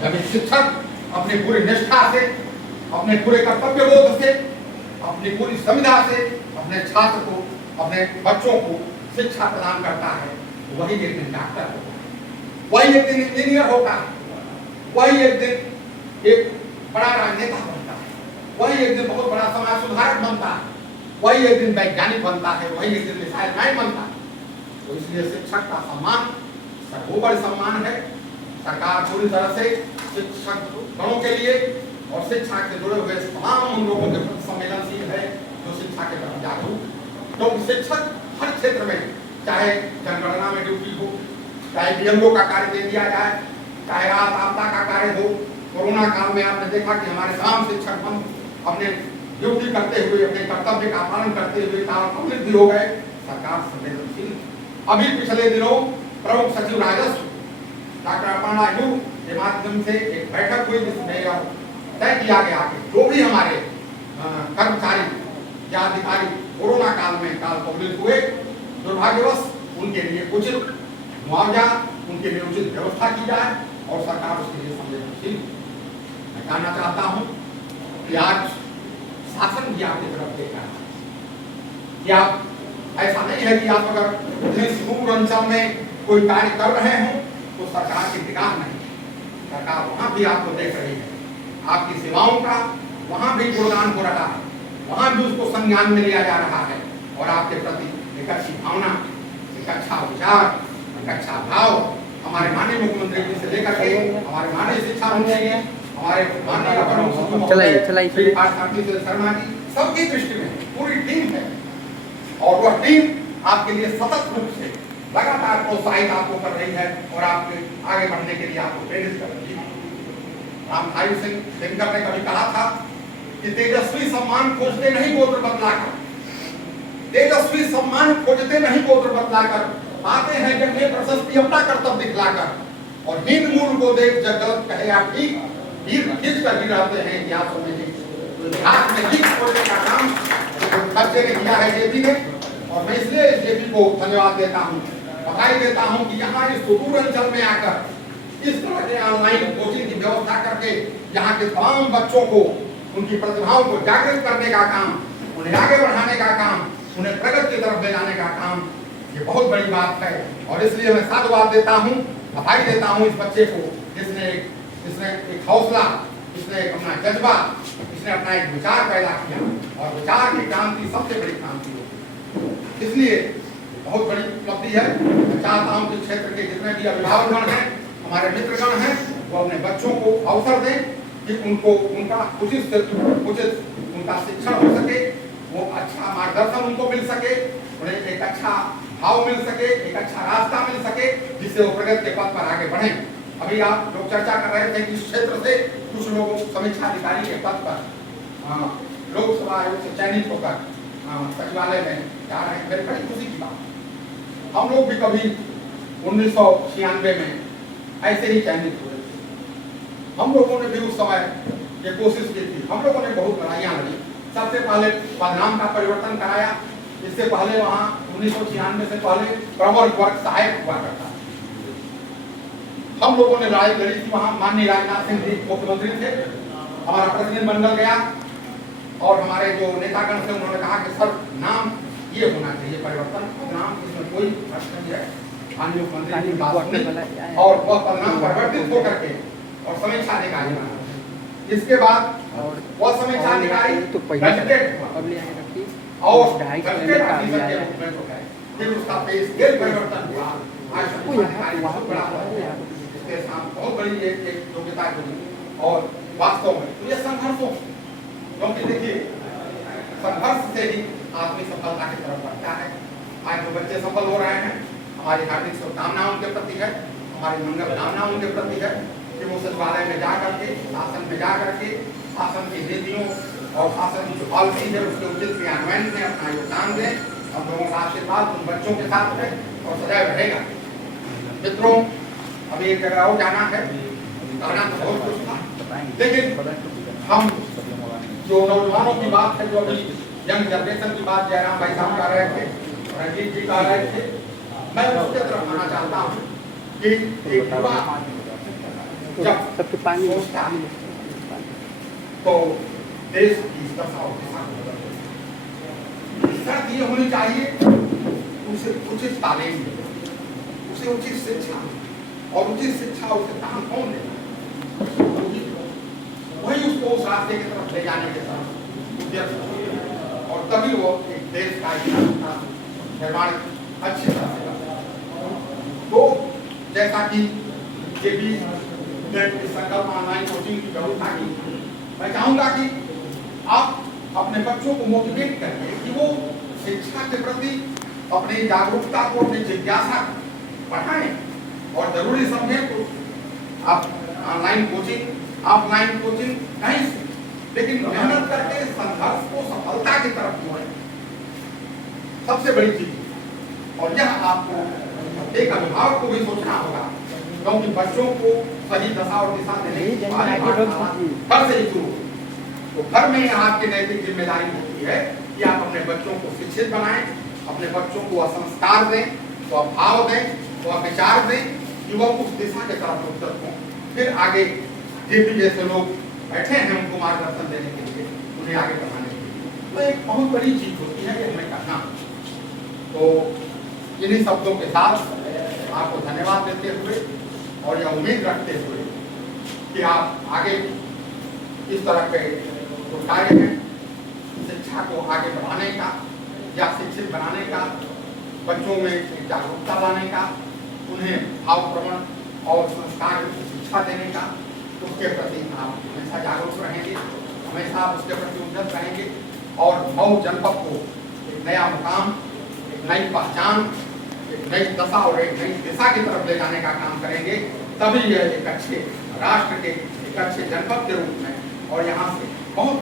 जब एक शिक्षक अपनी पूरी निष्ठा से, अपने पूरे कर्तव्य बोध से, अपनी पूरी संविधा से अपने छात्र को, अपने बच्चों को शिक्षा प्रदान करता है, वही एक दिन डॉक्टर होता है, वही एक दिन इंजीनियर होता है, वही एक दिन एक बड़ा राजनेता बनता है, वही एक दिन बहुत बड़ा समाज सुधारक बनता है, वही एक दिन वैज्ञानिक बनता है, वही एक दिन मिसाइल मैन बनता है। तो इसलिए शिक्षक का सम्मान सर्वोपरि सम्मान है। सरकार पूरी तरह से शिक्षक गणों के लिए और शिक्षा से जुड़े हुए तमाम उन लोगों के प्रति संवेदनशील है जो शिक्षा के प्रति जागरूक। तो शिक्षक हर क्षेत्र में, चाहे जनगणना में ड्यूटी हो, चाहे बीएलओ का कार्य दे दिया जाए, चाहे आपदा का कार्य हो। कोरोना काल में आपने देखा कि हमारे तमाम शिक्षक बंद अपने ड्यूटी करते हुए, अपने कर्तव्य का पालन करते हुए तात्कालिक भी हो गए। सरकार संवेदनशील। अभी पिछले दिनों प्रमुख सचिव राजस्व डॉक्टर अपर्णा यू के माध्यम से एक बैठक हुई जिसमें तय किया गया कि जो भी हमारे कर्मचारी या अधिकारी कोरोना काल में काल कबूलित हुए, दुर्भाग्यवश उनके लिए उचित मुआवजा, उनके लिए उचित व्यवस्था की जाए और सरकार उसके लिए संवेदनशील। मैं कहना चाहता हूँ कि आज शासन भी आपकी तरफ देख रहा है कि आप, ऐसा नहीं है कि आप अगर सुदूर अंचल में कोई कार्य कर रहे हो तो सरकार की निगाह नहीं, सरकार वहां भी आपको देख रही है, आपकी सेवाओं का वहां भी गुणगान हो रहा है, वहां भी उसको संज्ञान में लिया जा रहा है और आपके प्रति एक अच्छी भावना, एक अच्छा विचार, एक अच्छा भाव हमारे माननीय मुख्यमंत्री जी से लेकर के हमारे माननीय शिक्षा मंत्री, हमारे माननीय श्री पार्थ शर्मा जी, सबकी दृष्टि में पूरी टीम है और वह टीम आपके लिए सतत रूप से लगातार प्रोत्साहित आपको कर रही है और आपके आगे बढ़ने के लिए आपको प्रेरित कर रही है। रामधारी सिंह दिनकर ने कभी कहा था कि तेजस्वी सम्मान खोजते नहीं गोत्र बदलाकर, तेजस्वी सम्मान खोजते नहीं गोत्र बदलाकर, पाते हैं जगह प्रशस्ति अपना कर्तव्य दिखलाकर, और हीन मूल को देख जग गलत कहे या ठीक हीर खींच कर गिराते हैं इतिहासों में जी। इतिहास में जीत खोजने का काम बच्चे ने किया है जेपी ने, और मैं इसलिए जेपी को धन्यवाद देता हूँ, बधाई देता हूँ कि यहाँ इस सुदूर अंचल में आकर इस तरह के ऑनलाइन कोचिंग की व्यवस्था करके यहाँ के तमाम बच्चों को, उनकी प्रतिभाओं को जागृत करने का काम, उन्हें आगे बढ़ाने का काम, उन्हें प्रगति की तरफ ले जाने का काम, ये बहुत बड़ी बात है। और इसलिए मैं साधुवाद देता हूँ, बधाई देता हूँ इस बच्चे को जिसने एक हौसला, इसने एक अपना जज्बा, इसने अपना एक विचार पैदा किया, और विचार की क्रांति सबसे बड़ी क्रांति होती है। इसलिए बहुत बड़ी उपलब्धि है। मैं चाहता हूँ कि क्षेत्र के जितने भी अभिभावकगण हैं, हमारे मित्रगण हैं, वो अपने बच्चों को अवसर दें कि उनको उनका उचित उनका शिक्षण हो सके, वो अच्छा मार्गदर्शन उनको मिल सके, उन्हें एक अच्छा भाव मिल सके, एक अच्छा रास्ता मिल सके जिससे वो प्रगति के पथ पर आगे बढ़ें। अभी आप लोग चर्चा कर रहे थे कि इस क्षेत्र से कुछ लोग समीक्षा अधिकारी के पद पर लोकसभा आयोग से चयनित होकर सचिवालय में जा रहे हैं। मेरी बड़ी खुशी की बात। हम लोग भी कभी 1996 में ऐसे ही चयनित हुए थे। हम लोगों ने भी उस समय ये कोशिश की थी। हम लोगों ने बहुत लड़ाइयाँ लड़ी। सबसे पहले पदनाम का परिवर्तन कराया। इससे पहले वहाँ 1996 से पहले प्रवर्ग वर्ग सहायक हुआ करता था। हम लोगों ने लड़ाई लड़ी थी। वहाँ माननीय राजनाथ सिंह जी मुख्यमंत्री थे, हमारा प्रतिनिधिमंडल गया और हमारे जो नेतागण थे उन्होंने कहा कि सर नाम ये होना चाहिए परिवर्तन, नाम इसमें कोई प्रश्न नहीं है। माननीय मुख्यमंत्री की बात सुनी और वह पदनाम परिवर्तित होकर के और समीक्षा अधिकारी बना। इसके बाद वह समीक्षा अधिकारी गजटेड हुआ और गजटेड ऑफिसर के रूप में हो गए। फिर उसका पे स्केल परिवर्तन हुआ। आज अधिकारी बहुत बड़ा हुआ, इसके साथ बहुत बड़ी एक योग्यता जुड़ी। और वास्तव में तो ये संघर्षों, क्योंकि देखिए संघर्ष से ही आदमी सफलता की तरफ बढ़ता है। आज जो बच्चे सफल हो रहे हैं, हमारी हार्दिक शुभकामनाएं उनके प्रति है, हमारी मंगल कामना उनके प्रति है कि वो सचिवालय में जा करके, शासन में जा करके शासन की नीतियों और शासन की जो पॉलिसी है उसके उचित क्रियान्वयन में अपना योगदान दें। हम लोगों का आशीर्वाद उन बच्चों के साथ है और सदैव रहेगा। मित्रों, अभी एक जगह और जाना है, कहना तो बहुत कुछ था, लेकिन हम जो नौजवानों की बात है, जो अभी यंग जनरेशन की बात जयराम भाई साहब कर रहे थे, रंजीत जी कह रहे थे, मैं उसके तरफ आना चाहता हूँ कि एक युवा जब सबके पानी सोचता है तो देश की दशा और दिशा को बदल देता है। शर्त ये होनी चाहिए उसे उचित तालीम मिले, उसे उचित शिक्षा, और उचित शिक्षा उसे कहाँ कौन देगा, वही उसको उस रास्ते की तरफ ले जाने के तरफ उद्यत हो, और तभी वो एक देश का निर्माण अच्छी तरह से करता है। तो जैसा कि ये भी संकल्प ऑनलाइन कोचिंग की व्यवस्था की, मैं चाहूंगा कि आप अपने बच्चों को मोटिवेट करिए कि वो शिक्षा के प्रति अपनी जागरूकता को, अपनी जिज्ञासा बढ़ाएं, और जरूरी समझें तो आप ऑनलाइन कोचिंग, ऑफलाइन कोचिंग कहीं से, लेकिन मेहनत करके संघर्ष को सफलता की तरफ मोड़ें, सबसे बड़ी चीज। और यह आपको एक अभिभावक को भी सोचना होगा, क्योंकि बच्चों को सही दशा और दिशा देने की घर से ही शुरू। तो घर में आपकी नैतिक जिम्मेदारी होती है कि आप अपने बच्चों को शिक्षित बनाएं, अपने बच्चों को संस्कार दें, तो भाव दें, तो विचार दें कि वह उस दिशा के तरफ उद्यत हों। फिर आगे जेपी जैसे लोग बैठे हैं उनको मार्गदर्शन देने के लिए, उन्हें आगे बढ़ाने के लिए, तो एक बहुत बड़ी चीज होती है कि हमें करना। तो इन्हीं शब्दों के साथ आपको धन्यवाद देते हुए और यह उम्मीद रखते हुए कि आप आगे इस तरह के जो कार्य हैं, शिक्षा को आगे बढ़ाने का या शिक्षित बनाने का, बच्चों में जागरूकता लाने का, उन्हें भावप्रवण और संस्कार शिक्षा देने का, उसके प्रति आप हमेशा जागरूक रहेंगे, हमेशा आप उसके प्रति उन्नत रहेंगे, और मऊ जनपद को एक नया मुकाम, एक नई पहचान, एक नई दशा और एक नई दिशा की तरफ ले जाने का काम करेंगे। तभी यह एक अच्छे राष्ट्र के, एक अच्छे जनपद के रूप में और यहाँ से